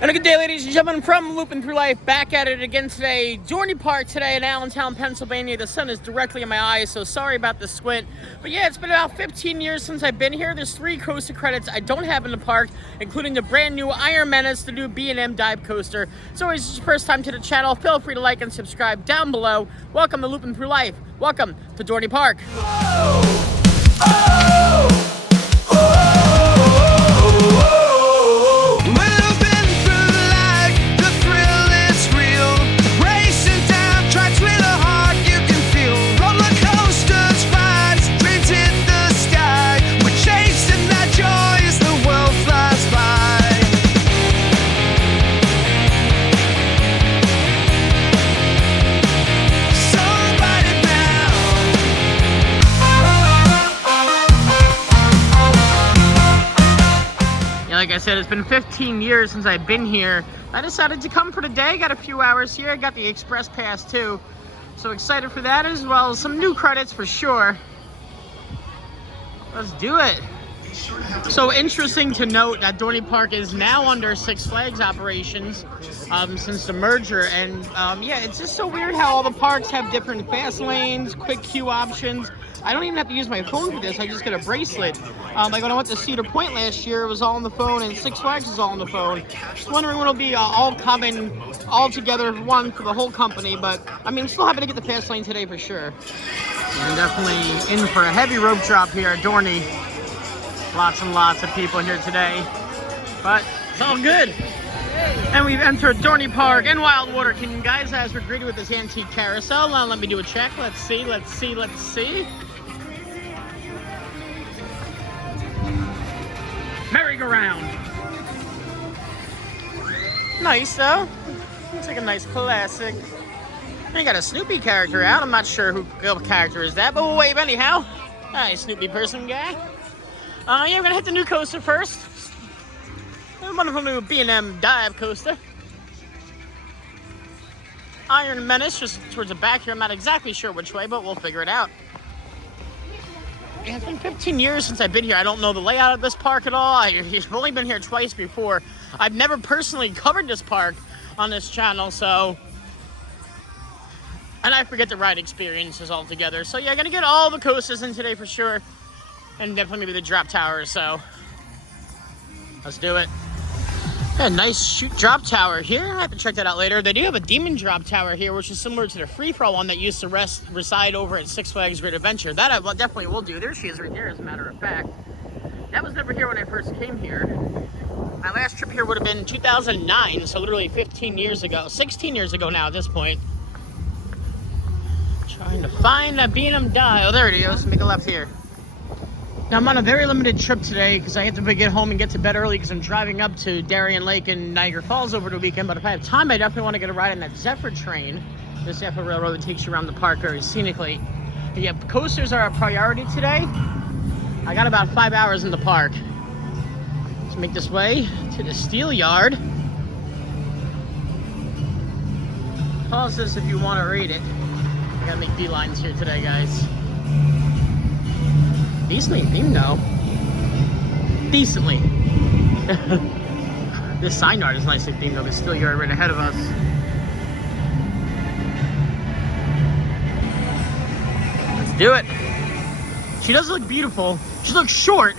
And a good day, ladies and gentlemen, from Loopin Through Life, back at it again today. Dorney Park today in Allentown, Pennsylvania. The sun is directly in my eyes, so sorry about the squint. But yeah, it's been about 15 years since I've been here. There's 3 coaster credits I don't have in the park, including the brand new Iron Menace, the new B&M dive coaster. So if it's your first time to the channel, feel free to like and subscribe down below. Welcome to Loopin Through Life. Welcome to Dorney Park. Like I said, it's been 15 years since I've been here. I decided to come for the day. Got a few hours here. I got the express pass too. So excited for that, as well as some new credits for sure. Let's do it. So interesting to note that Dorney Park is now under Six Flags operations since the merger. And yeah, it's just so weird how all the parks have different fast lanes, quick queue options. I don't even have to use my phone for this. I just get a bracelet. Like when I went to Cedar Point last year, it was all on the phone, and Six Flags is all on the phone. Just wondering when it'll be all coming all together one for the whole company. But I mean, I'm still happy to get the fast lane today for sure. And definitely in for a heavy rope drop here at Dorney. Lots and lots of people here today, but it's all good. And we've entered Dorney Park and Wildwater Kingdom, guys, as we're greeted with this antique carousel. Now let me do a check. Let's see. Merry-go-round. Nice though. Looks like a nice classic. They got a Snoopy character out. I'm not sure who character is that, but we'll wave anyhow. Hi, Snoopy person guy. Yeah, we're gonna hit the new coaster first. A wonderful new B&M dive coaster. Iron Menace, just towards the back here. I'm not exactly sure which way, but we'll figure it out. Yeah, it's been 15 years since I've been here. I don't know the layout of this park at all. I've only been here twice before. I've never personally covered this park on this channel, so... And I forget the ride experiences altogether. So yeah, gonna get all the coasters in today for sure. And definitely maybe the drop tower, so... Let's do it. Yeah, nice drop tower here. I have to check that out later. They do have a demon drop tower here, which is similar to the free-for-all one that used to reside over at Six Flags Great Adventure. That I definitely will do. There she is right there, as a matter of fact. That was never here when I first came here. My last trip here would have been 2009, so literally 15 years ago. 16 years ago now at this point. Trying to find that B&M dive. Oh, there it is. Make a left here. Now, I'm on a very limited trip today because I have to get home and get to bed early because I'm driving up to Darien Lake and Niagara Falls over the weekend. But if I have time, I definitely want to get a ride on that Zephyr train, the Zephyr Railroad that takes you around the park very scenically. But yeah, coasters are a priority today. I got about 5 hours in the park. Let's make this way to the steel yard. Pause this if you want to read it. I gotta make beelines here today, guys. Decently themed though. Decently. This sign yard is nicely themed though. The steel yard right ahead of us. Let's do it. She does look beautiful. She looks short,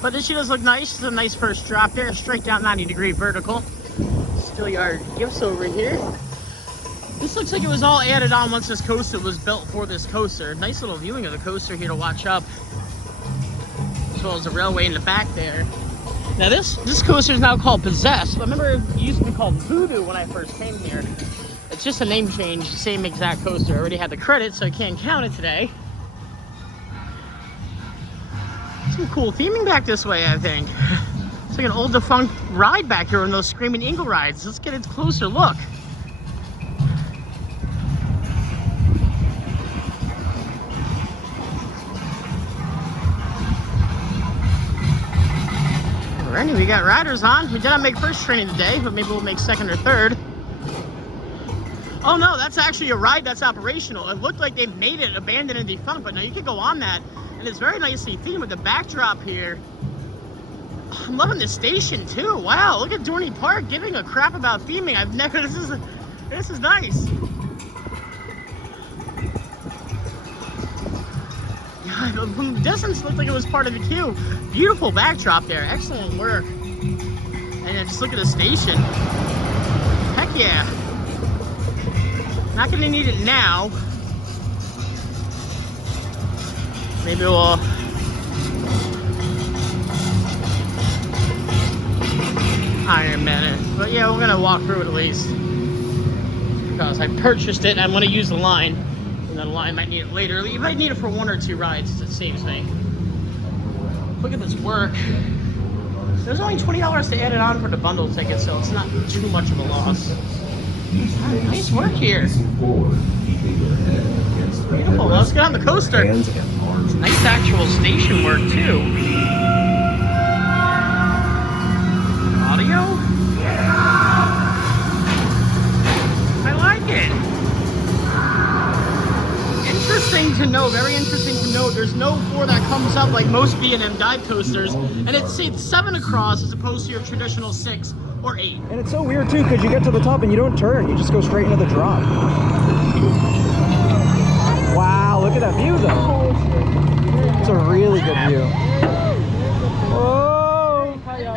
but then she does look nice. It's a nice first drop there. Straight down 90-degree vertical. Steel yard gifts over here. This looks like it was all added on once this coaster was built for this coaster. Nice little viewing of the coaster here to watch up. As well as the railway in the back there. Now this coaster is now called Possessed. I remember it used to be called Voodoo when I first came here. It's just a name change, same exact coaster. I already had the credit, so I can't count it today. Some cool theming back this way, I think. It's like an old defunct ride back here in those Screaming Eagle rides. Let's get a closer look. Alrighty, we got riders on. We did not make first training today, but maybe we'll make second or third. Oh no, that's actually a ride that's operational. It looked like they made it abandoned and defunct, but no, you can go on that. And it's very nicely themed with the backdrop here. I'm loving this station too. Wow, look at Dorney Park giving a crap about theming. I've never. This is nice. Yeah, from the distance, it looked like it was part of the queue. Beautiful backdrop there. Excellent work. And then just look at the station. Heck yeah. Not gonna need it now. Maybe we'll. Iron Menace. But yeah, we're gonna walk through it at least. Because I purchased it and I'm gonna use the line. And then the line might need it later. You might need it for 1 or 2 rides, it saves me. Look at this work. There's only $20 to add it on for the bundle ticket, so it's not too much of a loss. Nice work here. Beautiful. Let's get on the coaster. It's nice actual station work too. Audio? I like it. Interesting to know, very interesting to note, there's no 4 that comes up like most B&M dive coasters, and it's 7 across as opposed to your traditional 6 or 8. And it's so weird too, because you get to the top and you don't turn, you just go straight into the drop. Wow, look at that view though. It's a really good view. Whoa! Whoa!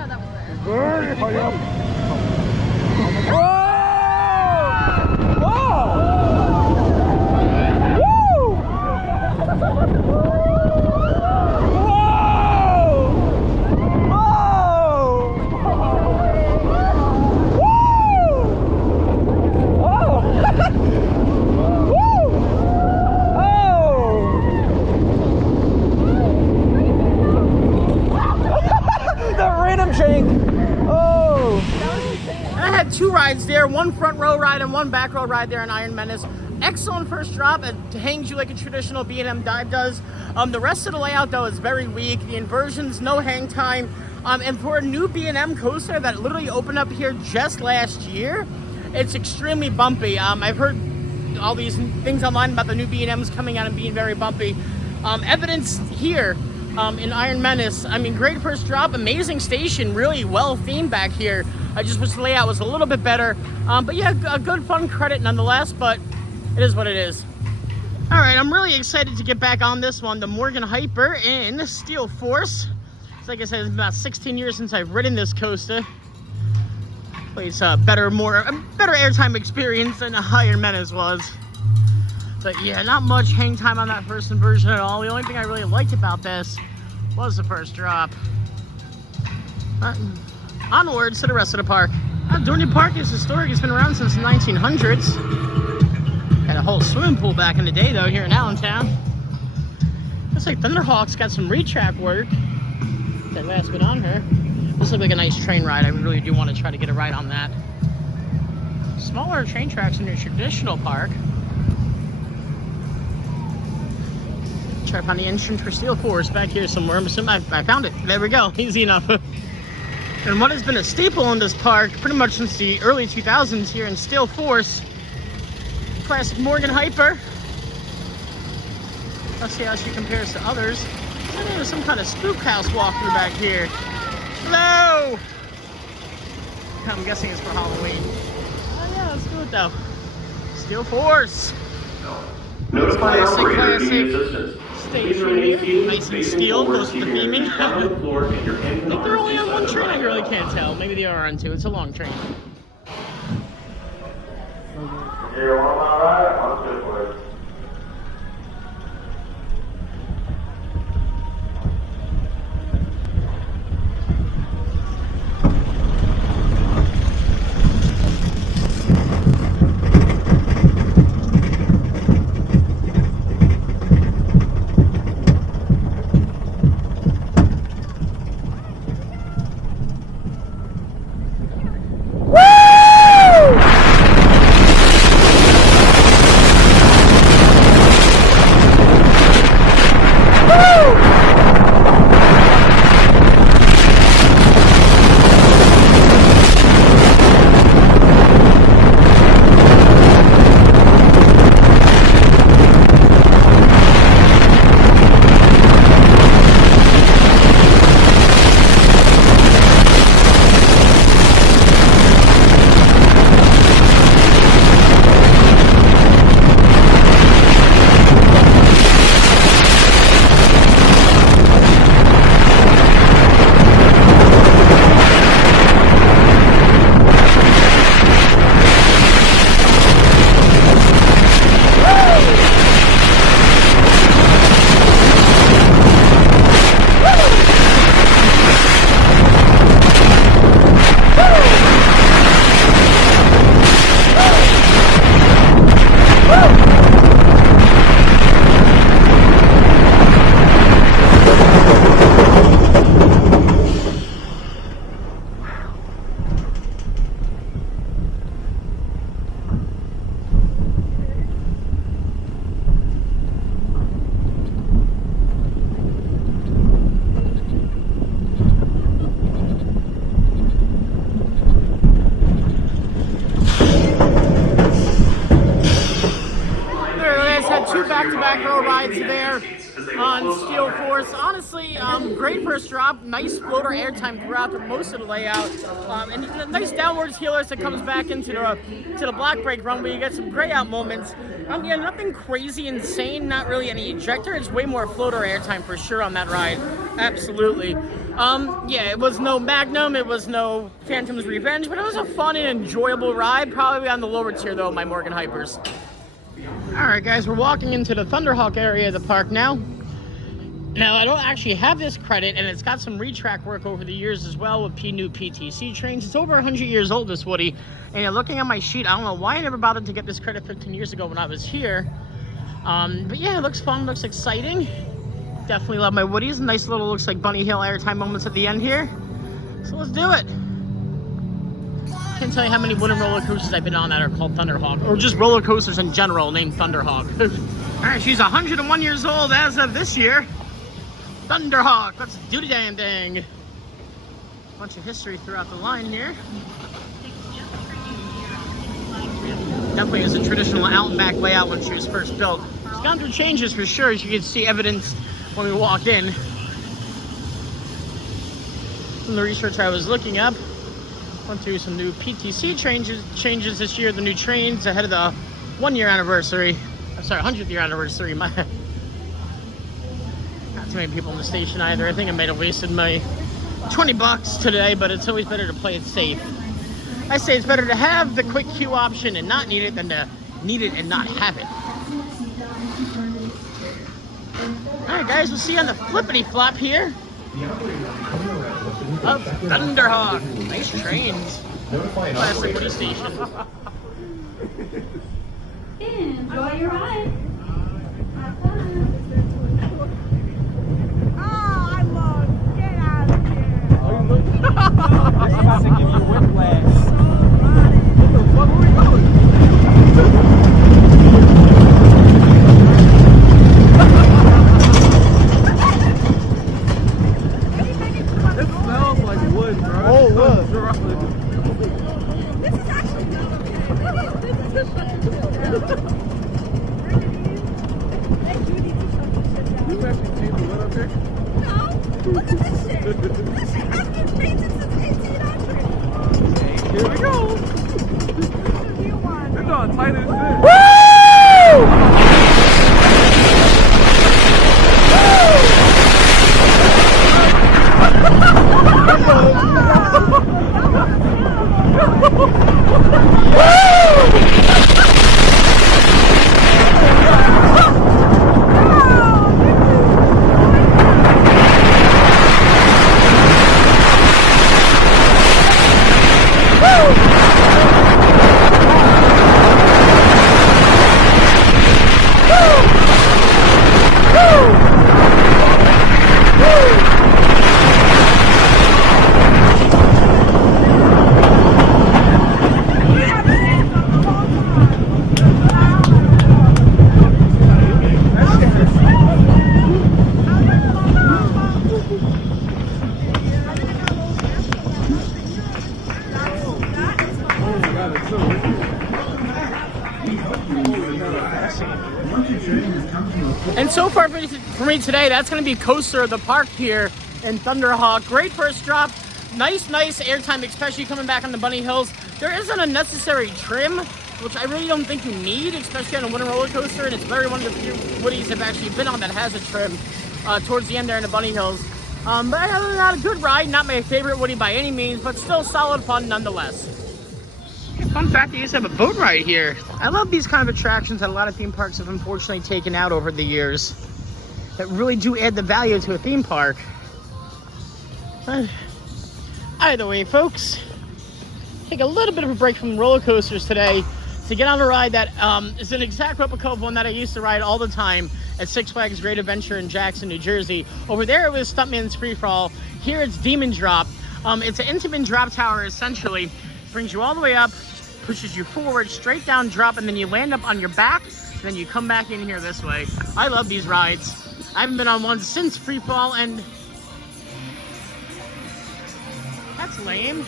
There, 1 front row ride and 1 back row ride there in Iron Menace. Excellent first drop. It hangs you like a traditional B&M dive does. The rest of the layout though is very weak. The inversions, no hang time. And for a new B&M coaster that literally opened up here just last year, it's extremely bumpy. I've heard all these things online about the new B&Ms coming out and being very bumpy. Evidence here in Iron Menace. I mean, great first drop, amazing station, really well themed back here. I just wish the layout was a little bit better. But yeah, a good fun credit nonetheless, but it is what it is. All right, I'm really excited to get back on this one, the Morgan Hyper in Steel Force. So like I said, it's been about 16 years since I've ridden this coaster. It's a better airtime experience than Iron Menace was. But yeah, not much hang time on that first inversion at all. The only thing I really liked about this was the first drop. Onwards to the rest of the park. Dorney Park is historic. It's been around since the 1900s. Had a whole swimming pool back in the day though here in Allentown. Looks like Thunderhawk's got some retrack work that last been on her. This looks like a nice train ride. I really do want to try to get a ride on that. Smaller train tracks in your traditional park. Try to find the entrance for Steel Force back here somewhere. I found it. There we go. Easy enough. And what has been a staple in this park pretty much since the early 2000s here in Steel Force, classic Morgan Hyper. Let's see how she compares to others. I think there's some kind of spook house walkthrough back here. Hello! I'm guessing it's for Halloween. Oh yeah, let's do it though. Steel Force. Classic. Station here. Nice and steel, close to the theming. I think they're only on 1 train, I really can't tell. Maybe they are on 2. It's a long train. Here, 1 mile right, 1 2 please. back-to-back row rides there on Steel Force. Honestly, great first drop, nice floater airtime throughout most of the layout, and a nice downwards heelers that comes back into the block break run where you get some gray out moments. Yeah, nothing crazy insane, not really any ejector. It's way more floater airtime for sure on that ride, absolutely. Yeah, it was no Magnum, it was no Phantom's Revenge, but it was a fun and enjoyable ride, probably on the lower tier though of my Morgan Hypers. Alright guys, we're walking into the Thunderhawk area of the park now. Now, I don't actually have this credit, and it's got some retrack work over the years as well with new PTC trains. It's over 100 years old, this Woody. And looking at my sheet, I don't know why I never bothered to get this credit 15 years ago when I was here. But yeah, it looks fun, looks exciting. Definitely love my Woodies. Nice little, looks like Bunny Hill airtime moments at the end here. So let's do it. Can't tell you how many wooden roller coasters I've been on that are called Thunderhawk, or just roller coasters in general named Thunderhawk. Alright, she's 101 years old as of this year. Thunderhawk, let's do the damn thing. Bunch of history throughout the line here. Definitely is a traditional out and back layout when she was first built. It's gone through changes for sure, as you can see evidenced when we walked in. From the research I was looking up, went through some new PTC changes this year, the new trains ahead of the 1-year anniversary. I'm sorry, 100th year anniversary. Not too many people in the station either. I think I might have wasted my $20 today, but it's always better to play it safe. I say it's better to have the quick queue option and not need it than to need it and not have it. Alright guys, we'll see you on the flippity flop here of Thunderhawk. Nice trains. Classic Woody station. Enjoy your ride. To give you whiplash. Where the fuck are we going? It smells like wood, bro. Oh, look. This is actually You actually changed the wood up here? No. Look at this shit. This shit has been painted since 1800. Here we go. It's all tight as shit. And so far for me today, that's going to be Coaster of the Park here in Thunderhawk. Great first drop. Nice airtime, especially coming back on the Bunny Hills. There isn't a necessary trim, which I really don't think you need, especially on a wooden roller coaster, and it's very one of the few Woodies I've actually been on that has a trim towards the end there in the Bunny Hills. But other than that, a good ride. Not my favorite Woody by any means, but still solid fun nonetheless. Fun fact, they used to have a boat ride here. I love these kind of attractions that a lot of theme parks have unfortunately taken out over the years that really do add the value to a theme park. But either way, folks, take a little bit of a break from roller coasters today to get on a ride that is an exact replica of one that I used to ride all the time at Six Flags Great Adventure in Jackson, New Jersey. Over there it was Stuntman's Free Fall. Here it's Demon Drop. It's an intimate drop tower essentially. Brings you all the way up, pushes you forward, straight down drop, and then you land up on your back, and then you come back in here this way. I love these rides. I haven't been on one since Free Fall, and that's lame.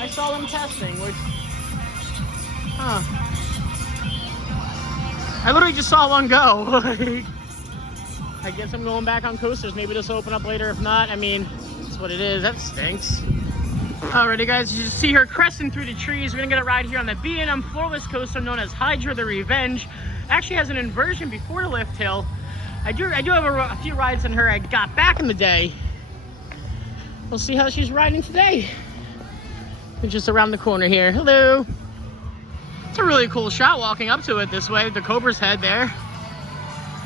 I saw them testing, which, I literally just saw one go. I guess I'm going back on coasters. Maybe this will open up later. If not, I mean, that's what it is. That stinks. Alrighty guys, you see her cresting through the trees. We're gonna get a ride here on the B&M floorless coaster known as Hydra the Revenge. Actually has an inversion before the lift hill. I do have a few rides on her I got back in the day. We'll see how she's riding today. We're just around the corner here. Hello. It's a really cool shot walking up to it this way. The Cobra's head there.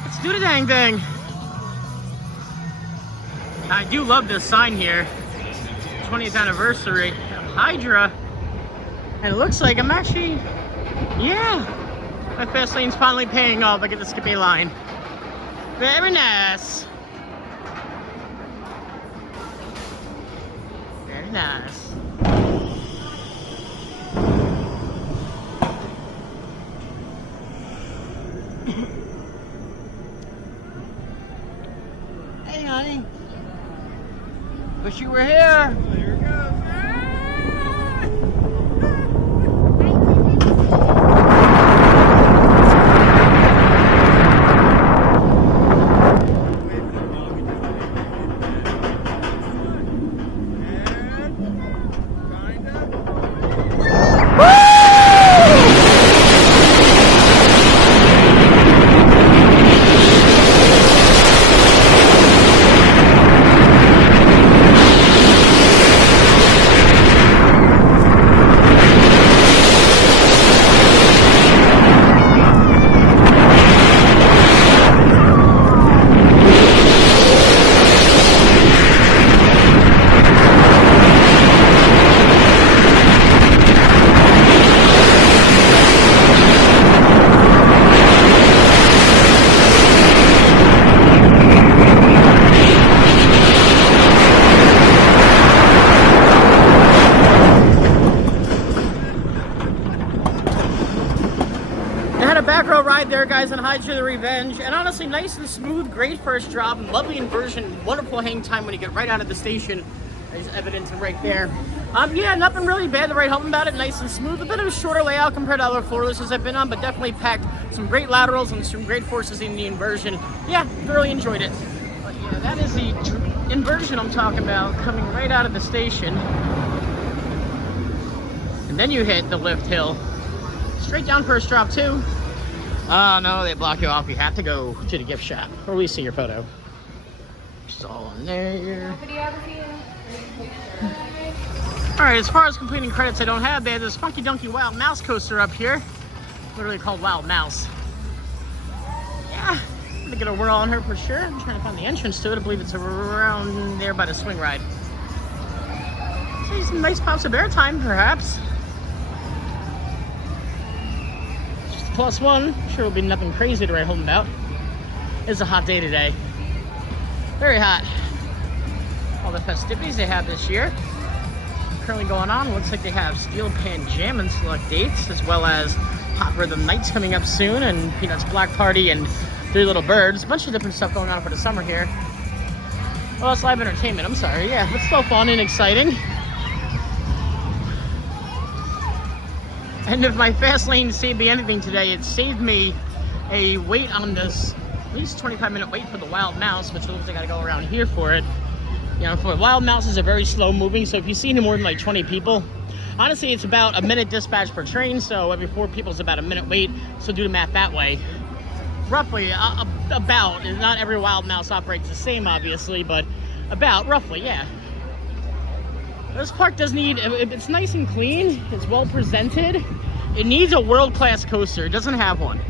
Let's do the dang thing. I do love this sign here. 20th anniversary of Hydra. And it looks like I'm actually, yeah. My fast lane's finally paying off. I get to skip a line. Very nice. Very nice. Hey, honey. Wish you were here. There it goes. There guys on Hydra the Revenge, and honestly nice and smooth, great first drop, lovely inversion, wonderful hang time when you get right out of the station. There's evidence right there. Yeah, nothing really bad to write home about it, nice and smooth. A bit of a shorter layout compared to other floorlesses I've been on, but definitely packed some great laterals and some great forces in the inversion. Yeah, thoroughly enjoyed it. But yeah, that is the inversion I'm talking about, coming right out of the station. And then you hit the lift hill. Straight down first drop too. Oh no, they block you off. You have to go to the gift shop, or at least see your photo. It's all in there. Alright, as far as completing credits I don't have, they have this Funky Dunky Wild Mouse coaster up here. Literally called Wild Mouse. Yeah, I'm gonna get a whirl on her for sure. I'm trying to find the entrance to it. I believe it's around there by the swing ride. See some nice pops of airtime, perhaps. +1, sure will be nothing crazy to write home about. It's a hot day today. Very hot. All the festivities they have this year currently going on. Looks like they have Steel Pan Jam and select dates, as well as Hot Rhythm Nights coming up soon, and Peanuts Black Party and Three Little Birds. A bunch of different stuff going on for the summer here. Oh, it's live entertainment, I'm sorry. Yeah, it's still fun and exciting. And if my fast lane saved me anything today, it saved me a wait on this, at least 25-minute wait for the Wild Mouse, which looks like I gotta go around here for it. You know, for Wild Mouses are very slow moving, so if you see more than like 20 people, honestly, it's about a minute dispatch per train, so every 4 people is about a minute wait, so do the math that way. Roughly, about, not every Wild Mouse operates the same, obviously, but about, roughly, yeah. This park does need, it's nice and clean, it's well presented. It needs a world-class coaster. It doesn't have one.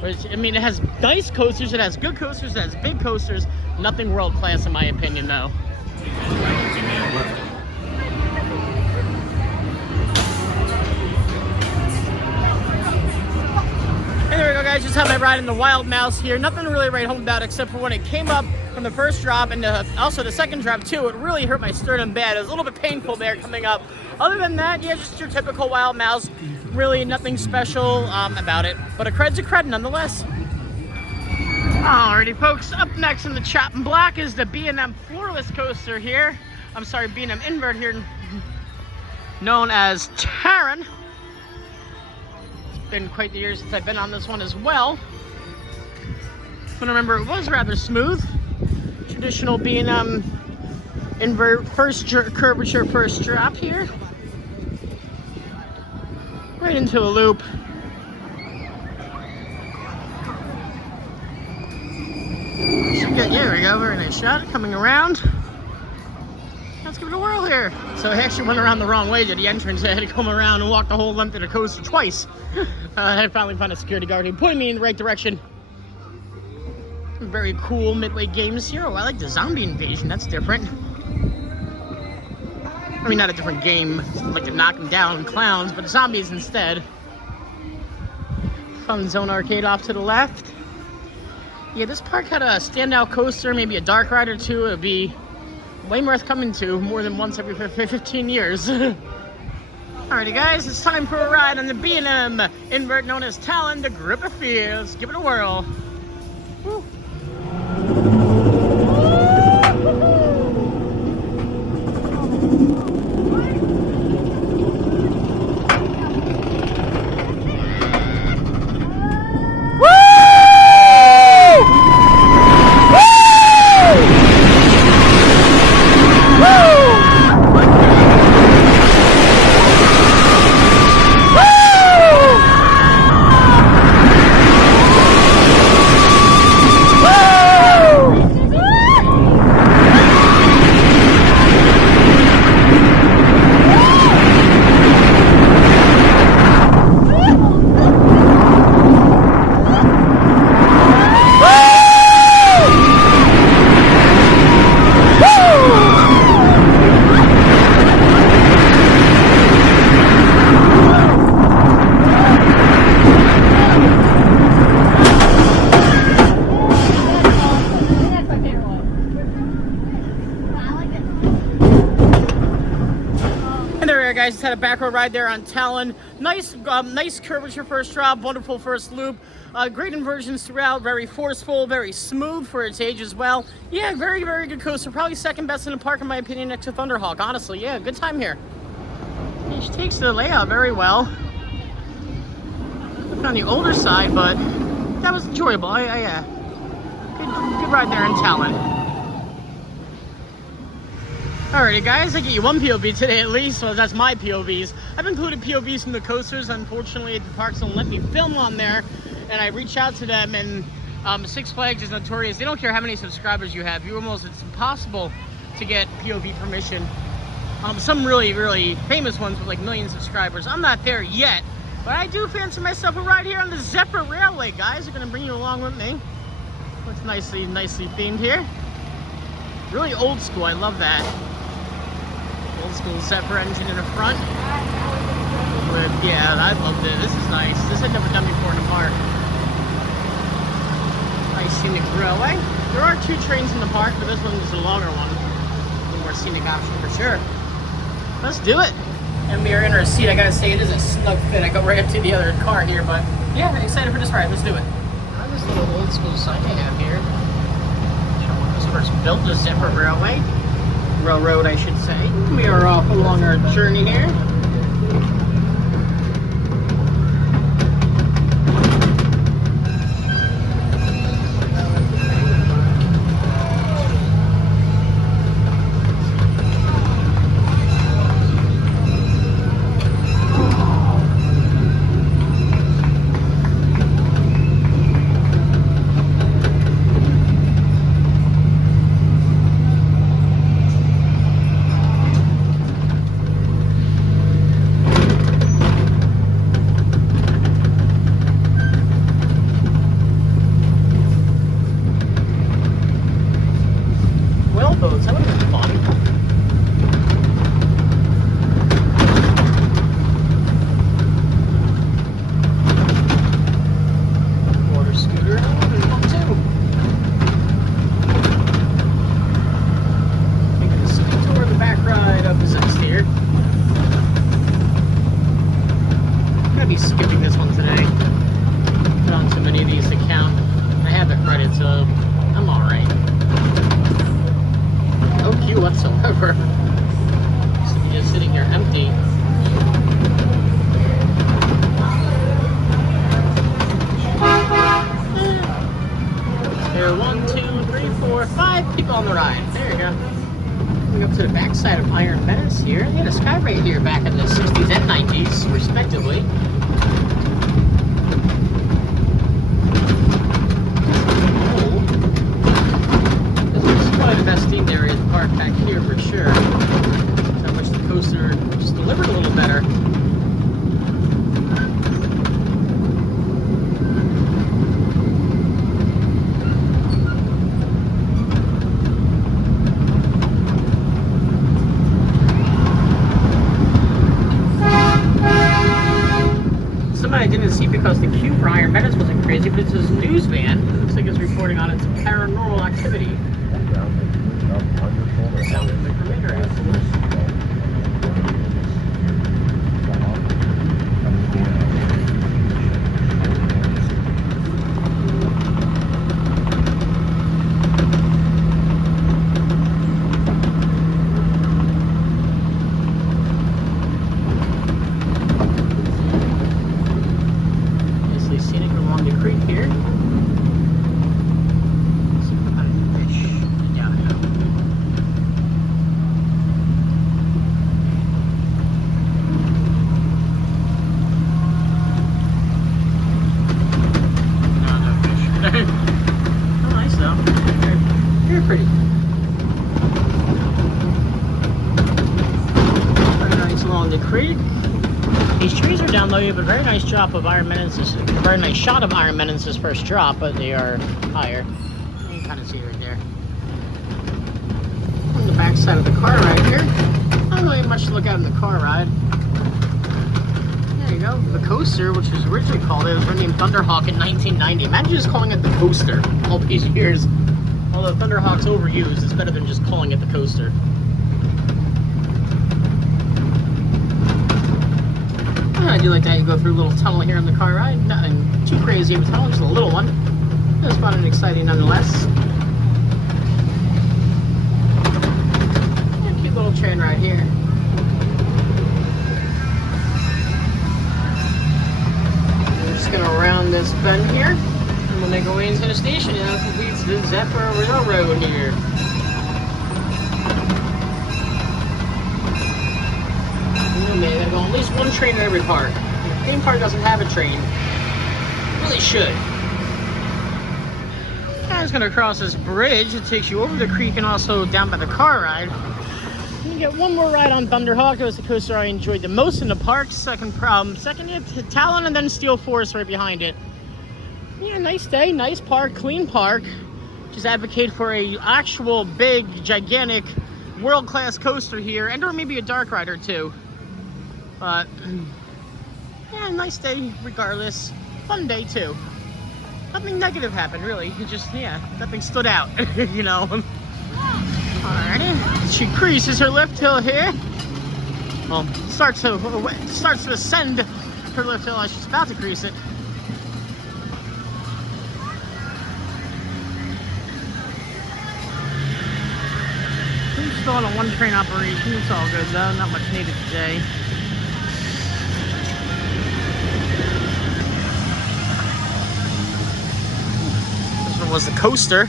I mean, it has nice coasters, it has good coasters, it has big coasters. Nothing world-class in my opinion, though. And there we go, guys. Just had my ride in the Wild Mouse here. Nothing to really write home about except for when it came up from the first drop and also the second drop too. It really hurt my sternum bad. It was a little bit painful there coming up. Other than that, yeah, just your typical Wild Mouse. Really nothing special about it. But a cred's a cred nonetheless. Alrighty, folks. Up next in the chopping block is the B&M floorless coaster here. I'm sorry, B&M invert here, known as Talon. been quite the years since I've been on this one as well. But I remember it was rather smooth. Traditional being invert first curvature first drop here. Right into a loop. Yeah, there we go, very nice shot. Coming around. Let's give it a whirl here. So I actually went around the wrong way to the entrance. I had to come around and walk the whole length of the coaster twice. I finally found a security guard who pointed me in the right direction. Very cool midway games here. Oh, I like the zombie invasion. That's different. I mean, not a different game, like to knock them down clowns, but zombies instead. Fun Zone Arcade off to the left. Yeah, this park had a standout coaster, maybe a dark ride or two. It would be way worth coming to more than once every 15 years. Alrighty guys, it's time for a ride on the B&M invert known as Talon, the Grip of Fears. Give it a whirl. Woo. Guys, just had a back row ride there on Talon. Nice curvature first drop, wonderful first loop. Great inversions throughout, very forceful, very smooth for its age as well. Yeah, very, very good coaster. Probably second best in the park in my opinion next to Thunderhawk, honestly. Yeah, good time here. She takes the layout very well. On the older side, but that was enjoyable. Yeah. Good ride there in Talon. Alrighty guys, I get you one POV today at least, so that's my POVs. I've included POVs from the coasters. Unfortunately, the parks don't let me film on there, and I reach out to them, and Six Flags is notorious. They don't care how many subscribers you have. It's impossible to get POV permission. Some really, really famous ones with like million subscribers. I'm not there yet, but I do fancy myself a ride here on the Zephyr Railway, guys. I'm gonna bring you along with me. Looks nicely themed here. Really old school, I love that. Old school Zephyr engine in the front. Yeah, I loved it. This is nice. This I'd never done before in the park. Nice scenic railway. There are two trains in the park, but this one is a longer one. A little more scenic option for sure. Let's do it. And we are in our seat. I gotta say, it is a snug fit. I go right up to the other car here, but yeah, excited for this ride. Let's do it. This little old school sign I have here. You know, when it was first built, the Zephyr Railroad, I should say. We are off along our journey here. Whatsoever. So you're just sitting here empty. backside of Iron Menace here. They had a Skyrate here back in the 60s and 90s, respectively. This is one of the best themed areas of the park back here for sure. So I wish the coaster just delivered a little better. I didn't see because the queue for Iron Menace wasn't crazy, but it's this news van. It looks like it's reporting on its paranormal activity. Down in the perimeter afterwards. Scenic along the creek here. See what kind of fish down here. No fish. Oh, nice though. Very pretty. Very nice along the creek. These trees are down low, you have a very nice drop of Iron Menace's, a very nice shot of Iron Menace's first drop, but they are higher. You can kind of see right there. On the back side of the car ride here. Not really much to look at in the car ride. There you go. The coaster, which was originally called, it was renamed Thunderhawk in 1990. Imagine just calling it the coaster all these years. Although Thunderhawk's overused, it's better than just calling it the coaster. I do like that you go through a little tunnel here in the car ride. Nothing too crazy of a tunnel, just a little one. It was fun and exciting nonetheless. Yeah, cute little train ride here. We're just gonna round this bend here. And when they go into the station, it completes the Zephyr Railroad here. They go at least one train at every park. If the theme park doesn't have a train, it really should. I was going to cross this bridge that takes you over the creek and also down by the car ride. You get one more ride on Thunderhawk. It was the coaster I enjoyed the most in the park. Second Talon, and then Steel Force right behind it. Yeah, nice day, nice park, clean park. Just advocate for a actual big, gigantic, world-class coaster here, and or maybe a dark ride or two. But, yeah, nice day regardless. Fun day too. Nothing negative happened really. It just, yeah, nothing stood out, you know. Alrighty. She creases her lift hill here. Well, starts to ascend her lift hill as she's about to crease it. We're still on a one train operation. It's all good though. Not much needed today. Was the coaster.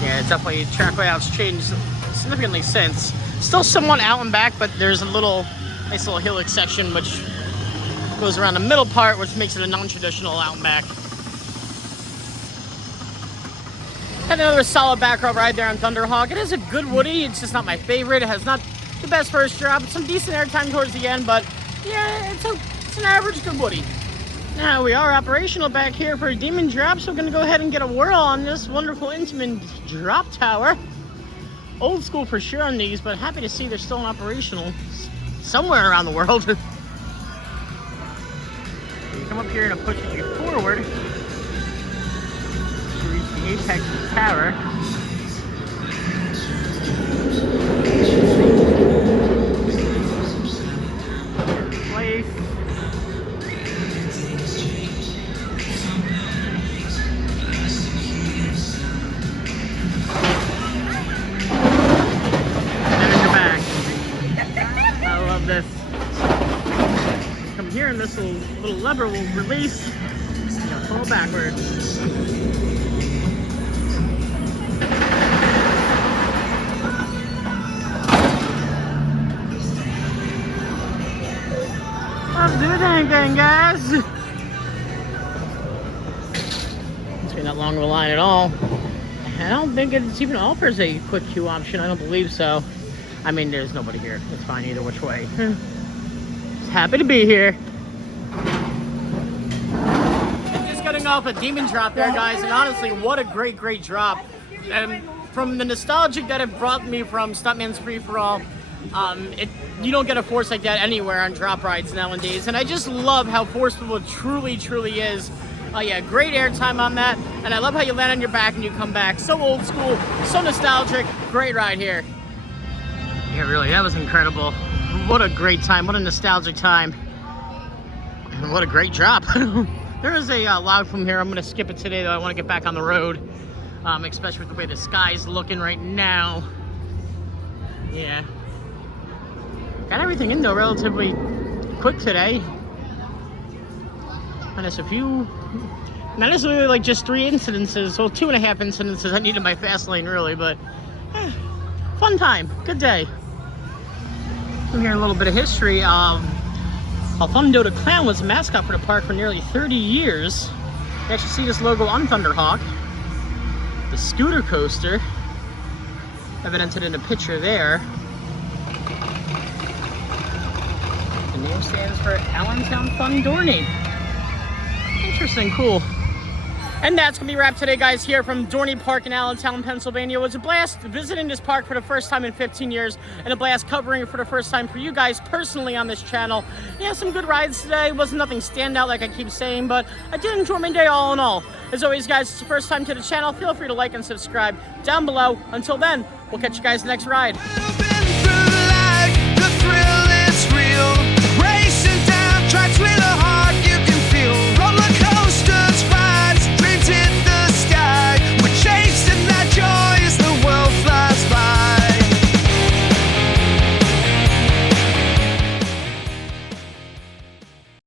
Yeah, it's definitely, track layout's changed significantly since. Still somewhat out and back, but there's a nice little hillock section which goes around the middle part, which makes it a non-traditional out and back. Had another solid back row ride there on Thunderhawk. It is a good Woody, it's just not my favorite. It has not the best first drop, some decent airtime towards the end, but yeah, it's an average good Woody. Now we are operational back here for a demon drop, so we're gonna go ahead and get a whirl on this wonderful Intamin drop tower. Old school for sure on these, but happy to see they're still operational somewhere around the world. You come up here and it pushes you forward to reach the apex of the tower. Place. This. Come here and this little lever will release. Pull backwards. Let's do it again, guys. It's been not long of a line at all. I don't think it even offers a quick queue option. I don't believe so. I mean, there's nobody here. It's fine either which way. Just happy to be here. Just getting off a demon drop there, guys, and honestly, what a great drop. And from the nostalgic that it brought me from Stuntman's Free For All, you don't get a force like that anywhere on drop rides nowadays, and I just love how forceful it truly is. Oh yeah, great airtime on that, and I love how you land on your back and you come back. So old school, so nostalgic, great ride here. Yeah, really, that was incredible. What a great time, what a nostalgic time, and what a great drop. There is a log from here. I'm gonna skip it today though. I want to get back on the road, especially with the way the sky's looking right now. Yeah. Got everything in though relatively quick today. Minus a few, not necessarily like just 3 incidences, well 2.5 incidences I needed my fast lane really, but fun time, good day. I'm hearing a little bit of history. Alfundo the Clown was a mascot for the park for nearly 30 years. You actually see this logo on Thunderhawk. The scooter coaster, evidented in a picture there. The name stands for Allentown Fun Dorney. Interesting, cool. And that's gonna be wrapped today, guys, here from Dorney Park in Allentown, Pennsylvania. It was a blast visiting this park for the first time in 15 years, and a blast covering it for the first time for you guys personally on this channel. Yeah, some good rides today. Wasn't nothing standout like I keep saying, but I did enjoy my day all in all. As always, guys, it's the first time to the channel. Feel free to like and subscribe down below. Until then, we'll catch you guys next ride.